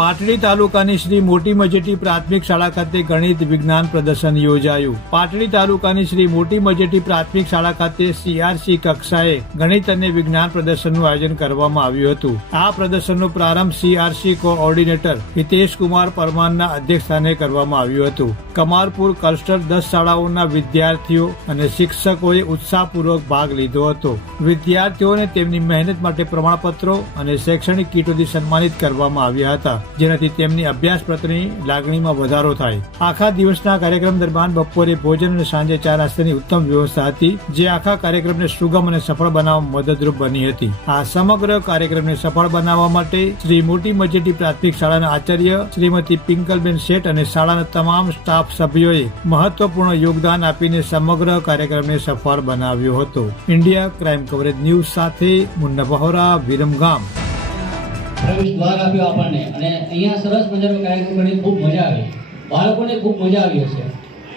પાટડી તાલુકાની શ્રી મોટી મજેટી પ્રાથમિક શાળા ખાતે ગણિત વિજ્ઞાન પ્રદર્શન યોજાયું. પાટડી તાલુકાની શ્રી મોટી મજેટી પ્રાથમિક શાળા ખાતે સીઆરસી કક્ષાએ ગણિત અને વિજ્ઞાન પ્રદર્શનનું આયોજન કરવામાં આવ્યું હતું. આ પ્રદર્શનનો પ્રારંભ સીઆરસી કોઓર્ડિનેટર હિતેશ કુમાર પરમારના અધ્યક્ષસ્થાને કરવામાં આવ્યું હતું. કમારપુર કલસ્ટર દસ શાળાઓના વિદ્યાર્થીઓ અને શિક્ષકોએ ઉત્સાહપૂર્વક ભાગ લીધો હતો. વિદ્યાર્થીઓને તેમની મહેનત માટે પ્રમાણપત્રો અને શૈક્ષણિક કીટોથી સન્માનિત કરવામાં આવ્યા હતા, જેનાથી તેમની અભ્યાસ પ્રત્યેની લાગણીમાં વધારો થાય. આખા દિવસના કાર્યક્રમ દરમિયાન બપોરે ભોજન અને સાંજે ચા નાસ્તાની ઉત્તમ વ્યવસ્થા હતી, જે આખા કાર્યક્રમને સુગમ અને સફળ બનાવવામાં મદદરૂપ બની હતી. આ સમગ્ર કાર્યક્રમને સફળ બનાવવા માટે શ્રી મોટી મજેટી પ્રાથમિક શાળાના આચાર્ય શ્રીમતી પિંકલબેન શેઠ અને શાળાના તમામ સ્ટાફ સભ્યોએ મહત્વપૂર્ણ યોગદાન આપીને સમગ્ર કાર્યક્રમને સફળ બનાવ્યો હતો. ઇન્ડિયા ક્રાઇમ કવરેજ ન્યૂઝ સાથે મુન્ના બહોરા વિરમગામ પ્રવેશ દ્વાર આપ્યો આપણને અને અહીંયા સરસ મજાનો કાર્યક્રમ કરીને ખૂબ મજા આવી. બાળકોને ખૂબ મજા આવી હશે.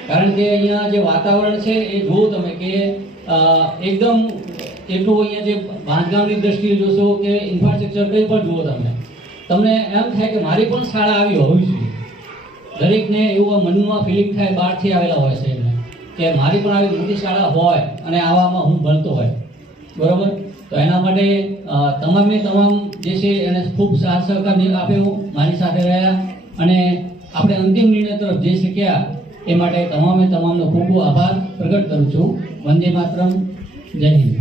કારણ કે અહીંયા જે વાતાવરણ છે એ જુઓ તમે કે એકદમ એટલું અહીંયા જે બાંધકામની દ્રષ્ટિએ જોશો કે ઇન્ફ્રાસ્ટ્રક્ચર કંઈ પણ જુઓ તમે. તમને એમ થાય કે મારી પણ શાળા આવી હોવી જોઈએ. દરેકને એવું મનમાં ફિલિંગ થાય બહારથી આવેલા હોય છે એમને, કે મારી પણ આવી મોટી શાળા હોય અને આવામાં હું ભણતો હોય. બરોબર? તો એના માટે તમામે તમામ જે છે એને ખૂબ સાથ સહકાર આપ્યો મારી સાથે રહ્યા અને આપણે અંતિમ નિર્ણય તરફ જઈ શક્યા એ માટે તમામે તમામનો ખૂબ ખૂબ આભાર પ્રગટ કરું છું. વંદે માતરમ. જય હિન્દ.